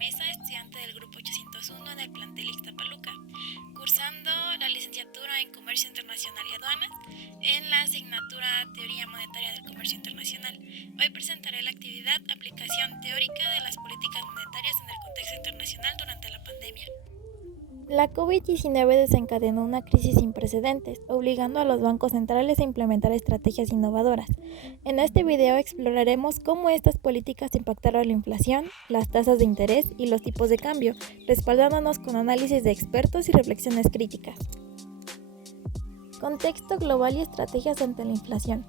Mesa, estudiante del grupo 801 en el plantel Ixtapaluca, cursando la licenciatura en Comercio Internacional y Aduanas en la asignatura Teoría Monetaria del Comercio Internacional. Hoy presentaré la actividad Aplicación Teórica de las Políticas Monetarias en el Contexto Internacional durante la pandemia. La COVID-19 desencadenó una crisis sin precedentes, obligando a los bancos centrales a implementar estrategias innovadoras. En este video exploraremos cómo estas políticas impactaron la inflación, las tasas de interés y los tipos de cambio, respaldándonos con análisis de expertos y reflexiones críticas. Contexto global y estrategias ante la inflación.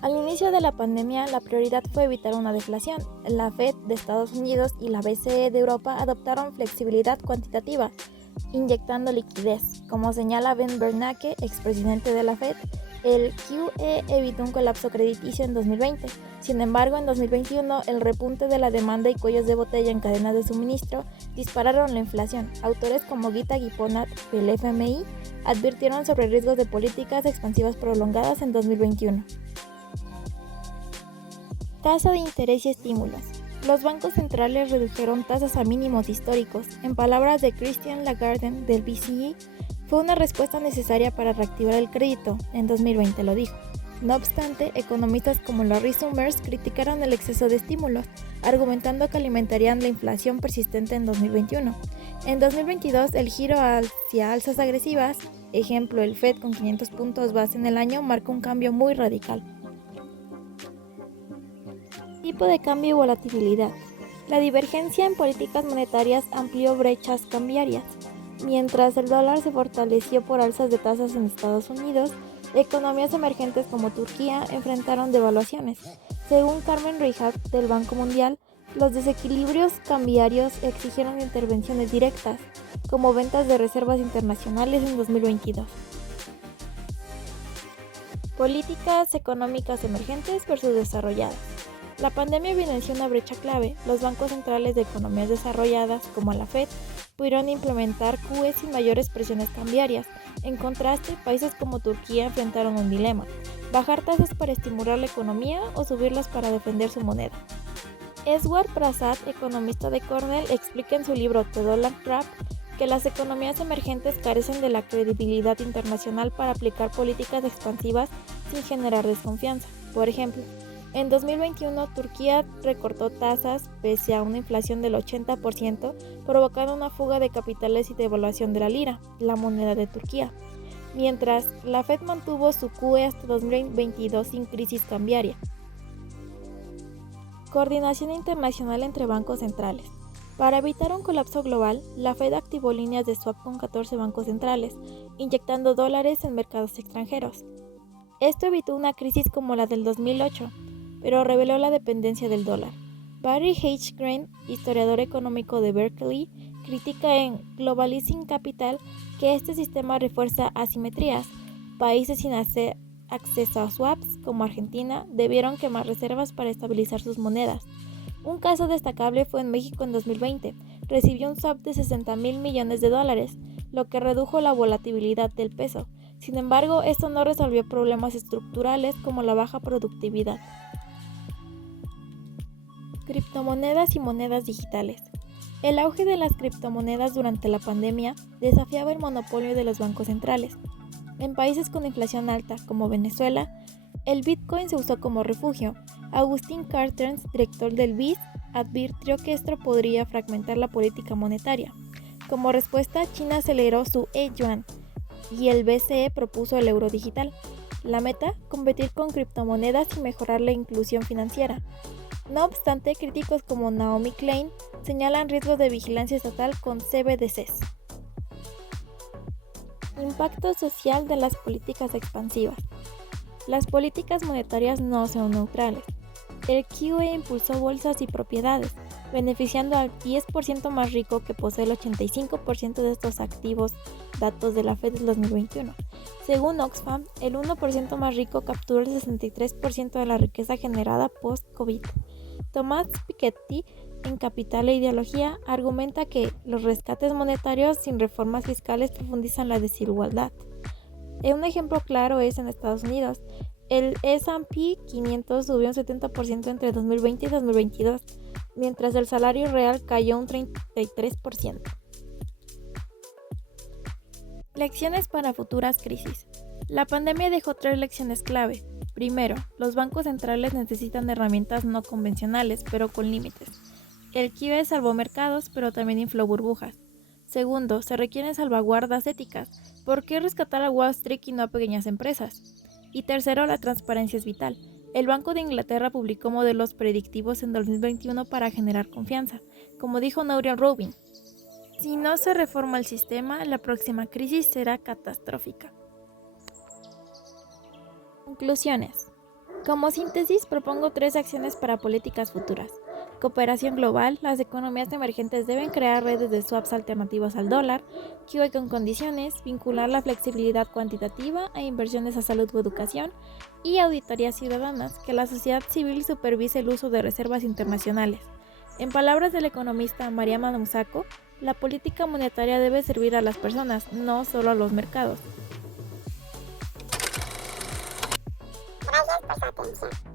Al inicio de la pandemia, la prioridad fue evitar una deflación. La Fed de Estados Unidos y la BCE de Europa adoptaron flexibilidad cuantitativa, inyectando liquidez. Como señala Ben Bernanke, expresidente de la Fed, el QE evitó un colapso crediticio en 2020. Sin embargo, en 2021, el repunte de la demanda y cuellos de botella en cadenas de suministro dispararon la inflación. Autores como Gita Giponat del FMI advirtieron sobre riesgos de políticas expansivas prolongadas en 2021. Tasa de interés y estímulos. Los bancos centrales redujeron tasas a mínimos históricos. En palabras de Christine Lagarde del BCE, fue una respuesta necesaria para reactivar el crédito. En 2020 lo dijo. No obstante, economistas como Larry Summers criticaron el exceso de estímulos, argumentando que alimentarían la inflación persistente en 2021. En 2022, el giro hacia alzas agresivas, ejemplo el Fed con 500 puntos base en el año, marcó un cambio muy radical. Tipo de cambio y volatilidad. La divergencia en políticas monetarias amplió brechas cambiarias. Mientras el dólar se fortaleció por alzas de tasas en Estados Unidos, economías emergentes como Turquía enfrentaron devaluaciones. Según Carmen Reijad del Banco Mundial, los desequilibrios cambiarios exigieron intervenciones directas, como ventas de reservas internacionales en 2022. Políticas económicas emergentes versus desarrolladas. La pandemia evidenció una brecha clave. Los bancos centrales de economías desarrolladas, como la Fed, pudieron implementar QE sin mayores presiones cambiarias. En contraste, países como Turquía enfrentaron un dilema: bajar tasas para estimular la economía o subirlas para defender su moneda. Eswar Prasad, economista de Cornell, explica en su libro The Dollar Trap que las economías emergentes carecen de la credibilidad internacional para aplicar políticas expansivas sin generar desconfianza. Por ejemplo, en 2021, Turquía recortó tasas pese a una inflación del 80%, provocando una fuga de capitales y devaluación de la lira, la moneda de Turquía, mientras la Fed mantuvo su QE hasta 2022 sin crisis cambiaria. Coordinación internacional entre bancos centrales. Para evitar un colapso global, la Fed activó líneas de swap con 14 bancos centrales, inyectando dólares en mercados extranjeros. Esto evitó una crisis como la del 2008, pero reveló la dependencia del dólar. Barry H. Green, historiador económico de Berkeley, critica en Globalizing Capital que este sistema refuerza asimetrías. Países sin acceso a swaps, como Argentina, debieron quemar reservas para estabilizar sus monedas. Un caso destacable fue en México en 2020. Recibió un swap de $60,000 millones, lo que redujo la volatilidad del peso. Sin embargo, esto no resolvió problemas estructurales como la baja productividad. Criptomonedas y monedas digitales. El auge de las criptomonedas durante la pandemia desafiaba el monopolio de los bancos centrales. En países con inflación alta, como Venezuela, el Bitcoin se usó como refugio. Agustín Carstens, director del BIS, advirtió que esto podría fragmentar la política monetaria. Como respuesta, China aceleró su e-yuan y el BCE propuso el euro digital. La meta, competir con criptomonedas y mejorar la inclusión financiera. No obstante, críticos como Naomi Klein señalan riesgos de vigilancia estatal con CBDCs. Impacto social de las políticas expansivas. Las políticas monetarias no son neutrales. El QE impulsó bolsas y propiedades, beneficiando al 10% más rico que posee el 85% de estos activos, datos de la Fed del 2021. Según Oxfam, el 1% más rico capturó el 63% de la riqueza generada post-COVID. Tomás Piketty, en Capital e Ideología, argumenta que los rescates monetarios sin reformas fiscales profundizan la desigualdad. Un ejemplo claro es en Estados Unidos. El S&P 500 subió un 70% entre 2020 y 2022, mientras el salario real cayó un 33%. Lecciones para futuras crisis. La pandemia dejó 3 lecciones clave. Primero, los bancos centrales necesitan herramientas no convencionales, pero con límites. El QE salvó mercados, pero también infló burbujas. Segundo, se requieren salvaguardas éticas. ¿Por qué rescatar a Wall Street y no a pequeñas empresas? Y tercero, la transparencia es vital. El Banco de Inglaterra publicó modelos predictivos en 2021 para generar confianza. Como dijo Nouriel Roubini, si no se reforma el sistema, la próxima crisis será catastrófica. Conclusiones. Como síntesis, propongo 3 acciones para políticas futuras. Cooperación global. Las economías emergentes deben crear redes de swaps alternativos al dólar. QE con condiciones. Vincular la flexibilidad cuantitativa a inversiones a salud o educación. Y auditorías ciudadanas. Que la sociedad civil supervise el uso de reservas internacionales. En palabras del economista Mariama Mazzucato, la política monetaria debe servir a las personas, no solo a los mercados. Gracias por su atención.